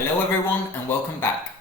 Hello everyone and welcome back.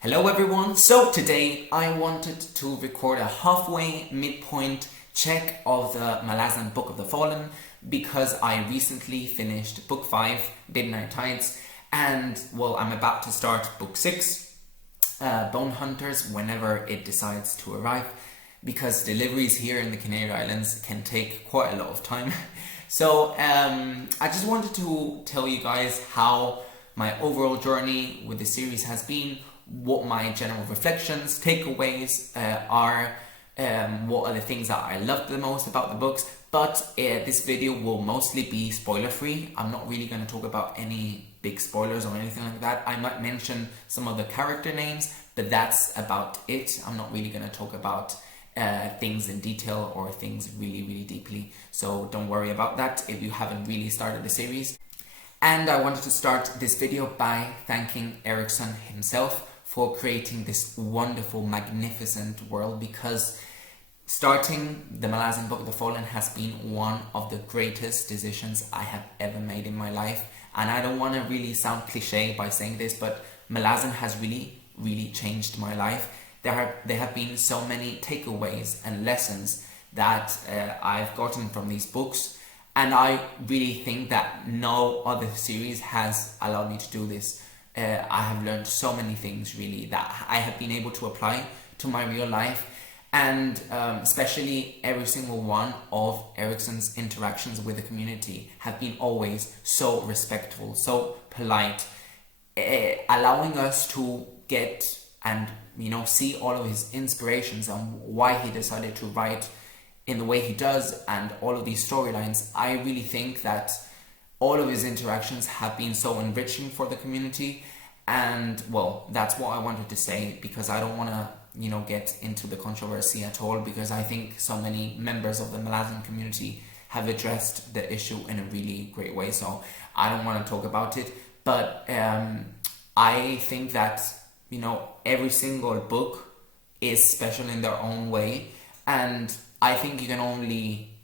Hello everyone, so today I wanted to record a halfway midpoint check of the Malazan Book of the Fallen because I recently finished book 5, Midnight Tides, and well, I'm about to start book 6, Bone Hunters, whenever it decides to arrive, because deliveries here in the Canary Islands can take quite a lot of time. So I just wanted to tell you guys how my overall journey with the series has been, what my general reflections, takeaways are, what are the things that I loved the most about the books. But this video will mostly be spoiler free. I'm not really going to talk about any big spoilers or anything like that. I might mention some of the character names, but that's about it. I'm not really going to talk about things in detail or things really deeply, so don't worry about that if you haven't really started the series. And I wanted to start this video by thanking Erikson himself for creating this wonderful, magnificent world, because starting the Malazan Book of the Fallen has been one of the greatest decisions I have ever made in my life. And I don't want to really sound cliche by saying this, but Malazan has really changed my life. There have been so many takeaways and lessons that I've gotten from these books, and I really think that no other series has allowed me to do this. I have learned so many things really that I have been able to apply to my real life, and especially every single one of Erikson's interactions with the community have been always so respectful, so polite, allowing us to get and see all of his inspirations and why he decided to write in the way he does and all of these storylines. I really think that all of his interactions have been so enriching for the community, and well, that's what I wanted to say, because I don't want to get into the controversy at all, because I think so many members of the Malazan community have addressed the issue in a really great way, so I don't want to talk about it. But I think that every single book is special in their own way, and I think you can only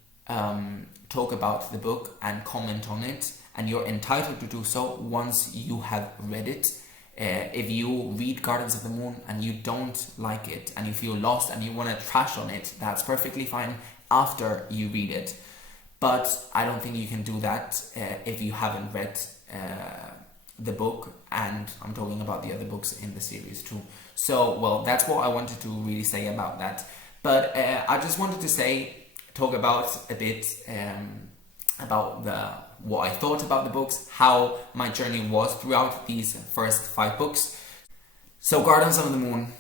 talk about the book and comment on it, and you're entitled to do so once you have read it. If you read Gardens of the Moon and you don't like it and you feel lost and you want to trash on it, that's perfectly fine after you read it. But I don't think you can do that if you haven't read the book, and I'm talking about the other books in the series too. So well, that's what I wanted to really say about that. But I just wanted to talk about a bit about what I thought about the books, how my journey was throughout these first 5 books. So Gardens of the Moon,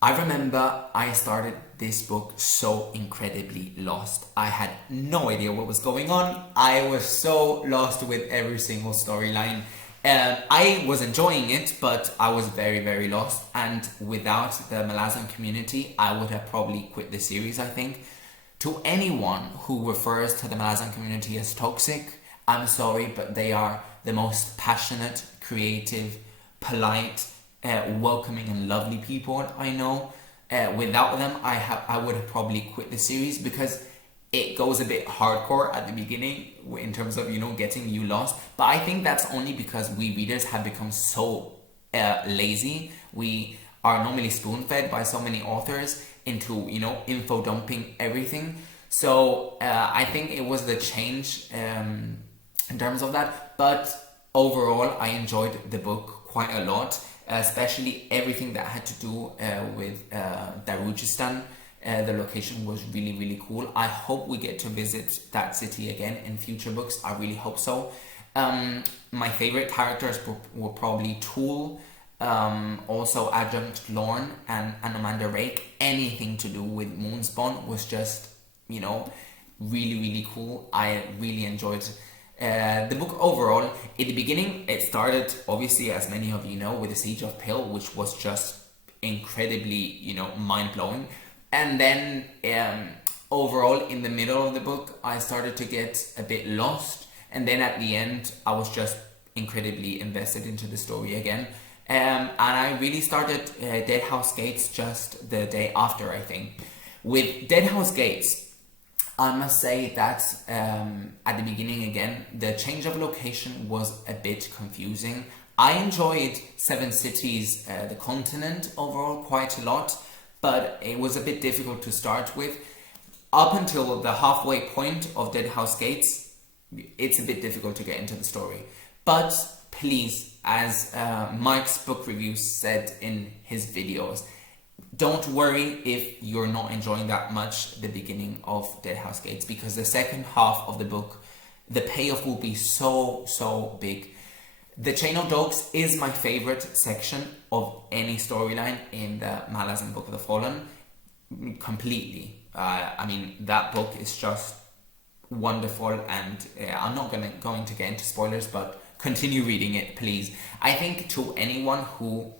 I remember I started this book so incredibly lost. I had no idea what was going on. I was so lost with every single storyline. I was enjoying it, but I was very lost, and without the Malazan community I would have probably quit the series, I think. To anyone who refers to the Malazan community as toxic, I'm sorry, but they are the most passionate, creative, polite, welcoming and lovely people I know. Without them, I would have probably quit the series, because it goes a bit hardcore at the beginning in terms of getting you lost. But I think that's only because we readers have become so lazy. We are normally spoon-fed by so many authors into info dumping everything. So I think it was the change in terms of that. But overall, I enjoyed the book quite a lot, especially everything that had to do with Darujistan. The location was really cool. I hope we get to visit that city again in future books. I really hope so. My favorite characters were probably Tool, also Adjunct Lorne and Amanda Rake. Anything to do with Moonspawn was just really cool. I really enjoyed the book overall. In the beginning, it started, obviously, as many of you know, with the Siege of Pill, which was just incredibly mind-blowing. And then overall, in the middle of the book, I started to get a bit lost, and then at the end, I was just incredibly invested into the story again. And I really started Deadhouse Gates just the day after, I think. With Deadhouse Gates, I must say that at the beginning again, the change of location was a bit confusing. I enjoyed Seven Cities, the continent overall, quite a lot, but it was a bit difficult to start with. Up until the halfway point of Deadhouse Gates, it's a bit difficult to get into the story. But please, as Mike's book review said in his videos, don't worry if you're not enjoying that much the beginning of Deadhouse Gates, because the second half of the book, the payoff will be so big. The Chain of Dogs is my favorite section of any storyline in the Malazan Book of the Fallen, completely. I mean, that book is just wonderful, and I'm not going to get into spoilers, but continue reading it, please. I think to anyone who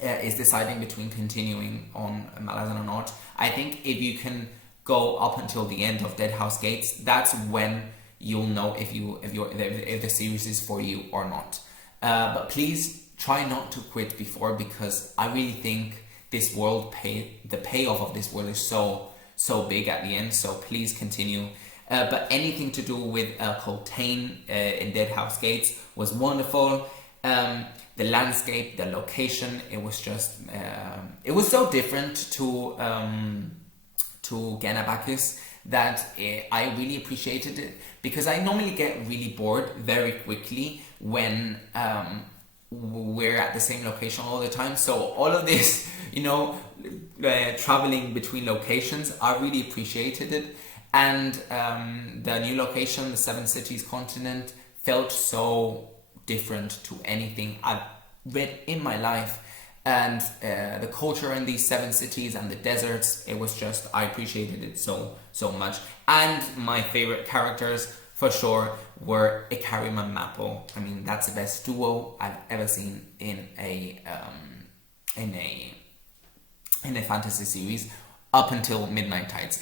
is deciding between continuing on Malazan or not, I think if you can go up until the end of Deadhouse Gates, that's when you'll know if the series is for you or not. But please try not to quit before, because I really think this world the payoff of this world is so big at the end. So please continue. But anything to do with Coltane in Deadhouse Gates was wonderful. The landscape, the location, it was just it was so different to Ganabakis that I really appreciated it, because I normally get really bored very quickly when we're at the same location all the time. So all of this, traveling between locations, I really appreciated it. And the new location, the Seven Cities continent, felt so different to anything I've read in my life. And the culture in these seven cities and the deserts, it was just, I appreciated it so much. And my favorite characters for sure were Ikarim and Mappo. I mean, that's the best duo I've ever seen in a fantasy series up until Midnight Tides.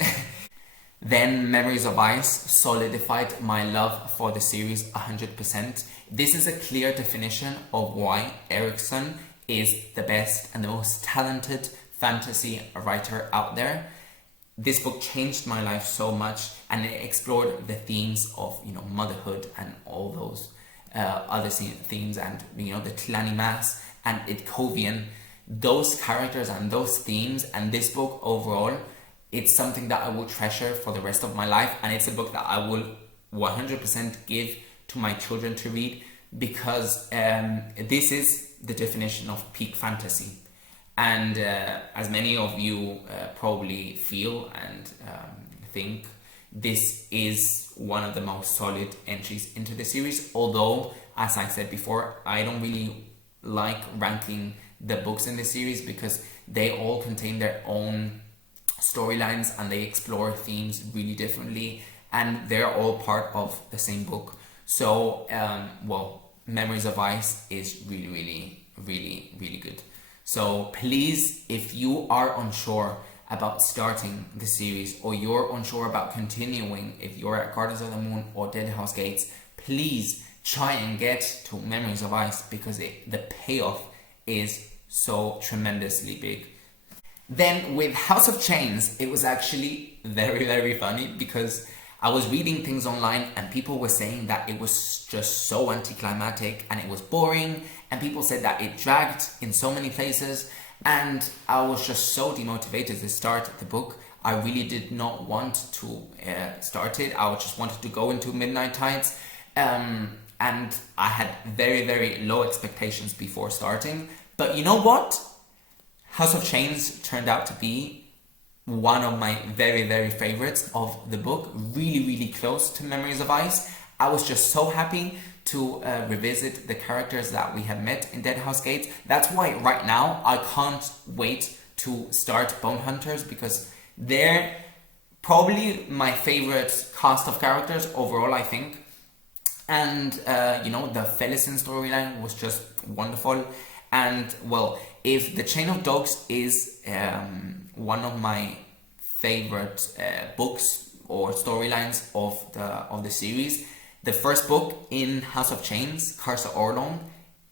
Then Memories of Ice solidified my love for the series 100%. This is a clear definition of why Erickson is the best and the most talented fantasy writer out there. This book changed my life so much, and it explored the themes of motherhood and all those other themes, and the Tlanimas and Itkovian, those characters and those themes. And this book overall, it's something that I will treasure for the rest of my life, and it's a book that I will 100% give to my children to read, because this is the definition of peak fantasy. And as many of you probably feel and think, this is one of the most solid entries into the series. Although, as I said before, I don't really like ranking the books in the series, because they all contain their own storylines and they explore themes really differently, and they're all part of the same book. So, Memories of Ice is really good. So please, if you are unsure about starting the series, or you're unsure about continuing, if you're at Gardens of the Moon or Deadhouse Gates, please try and get to Memories of Ice, because the payoff is so tremendously big. Then with House of Chains, it was actually very funny, because I was reading things online and people were saying that it was just so anticlimactic and it was boring, and people said that it dragged in so many places, and I was just so demotivated to start the book. I really did not want to start it. I just wanted to go into Midnight Tides, and I had very low expectations before starting. But you know what? House of Chains turned out to be one of my very favorites of the book, really close to Memories of Ice. I was just so happy to revisit the characters that we have met in Deadhouse Gates. That's why right now I can't wait to start Bone Hunters, because they're probably my favorite cast of characters overall, I think. And the Felicin storyline was just wonderful. And well, if The Chain of Dogs is one of my favorite books or storylines of the series. The first book in House of Chains, Curse of Orlon,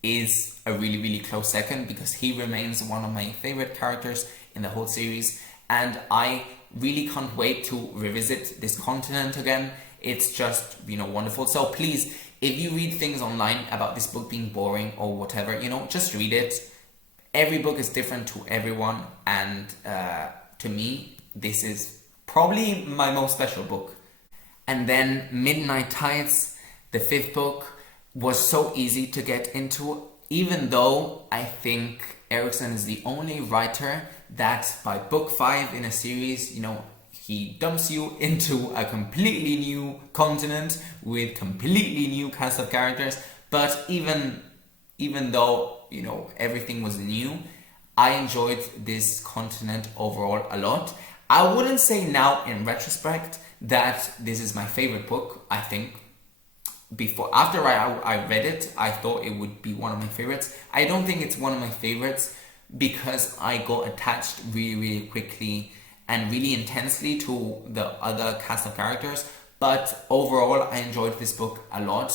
is a really close second because he remains one of my favorite characters in the whole series, and I really can't wait to revisit this continent again. It's just, wonderful. So please, if you read things online about this book being boring or whatever, just read it. Every book is different to everyone, and to me, this is probably my most special book. And then Midnight Tides, the fifth book, was so easy to get into, even though I think Erikson is the only writer that by book 5 in a series, he dumps you into a completely new continent with completely new cast of characters. But even though, everything was new, I enjoyed this continent overall a lot. I wouldn't say now in retrospect that this is my favorite book. I think after I read it, I thought it would be one of my favorites. I don't think it's one of my favorites because I got attached really quickly and really intensely to the other cast of characters. But overall, I enjoyed this book a lot.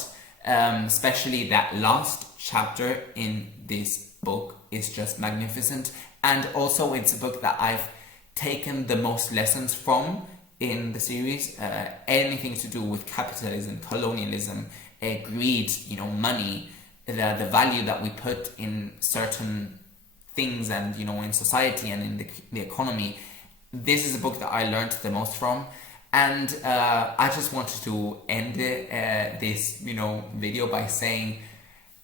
Especially that last chapter in this book is just magnificent. And also it's a book that I've taken the most lessons from in the series. Anything to do with capitalism, colonialism, greed, money, the value that we put in certain things and, in society and in the economy. This is a book that I learned the most from. And I just wanted to end this, video by saying,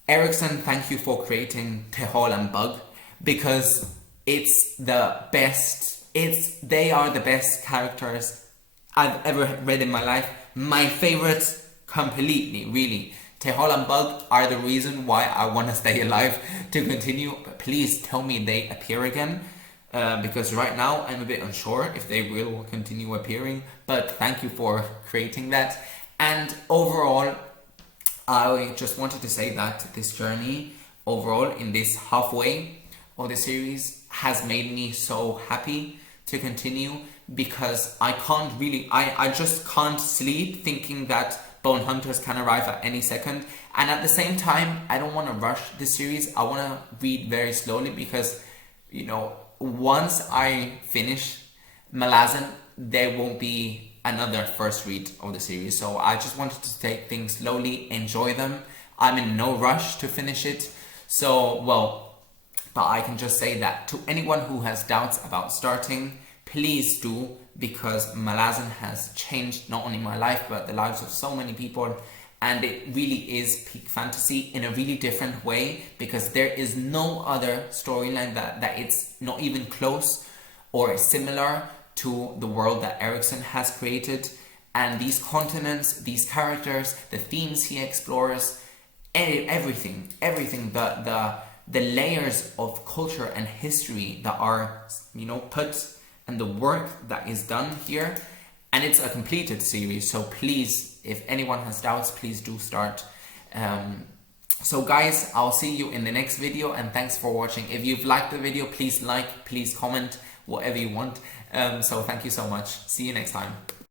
Erikson, thank you for creating Tehol and Bug, because it's the best. They are the best characters I've ever read in my life. My favorites completely, really. Tehol and Bug are the reason why I want to stay alive to continue. But please tell me they appear again. Because right now I'm a bit unsure if they will continue appearing, but thank you for creating that. And overall, I just wanted to say that this journey overall in this halfway of the series has made me so happy to continue, because I just can't sleep thinking that Bone Hunters can arrive at any second. And at the same time, I don't want to rush this series. I want to read very slowly because, once I finish Malazan, there won't be another first read of the series. So I just wanted to take things slowly, enjoy them. I'm in no rush to finish it. But I can just say that to anyone who has doubts about starting, please do, because Malazan has changed not only my life, but the lives of so many people. And it really is peak fantasy in a really different way, because there is no other storyline that it's not even close or similar to the world that Erikson has created. And these continents, these characters, the themes he explores, everything, the layers of culture and history that are, put, and the work that is done here. And it's a completed series, so please, if anyone has doubts, please do start. So guys, I'll see you in the next video, and thanks for watching. If you've liked the video, please like, please comment, whatever you want. So thank you so much. See you next time.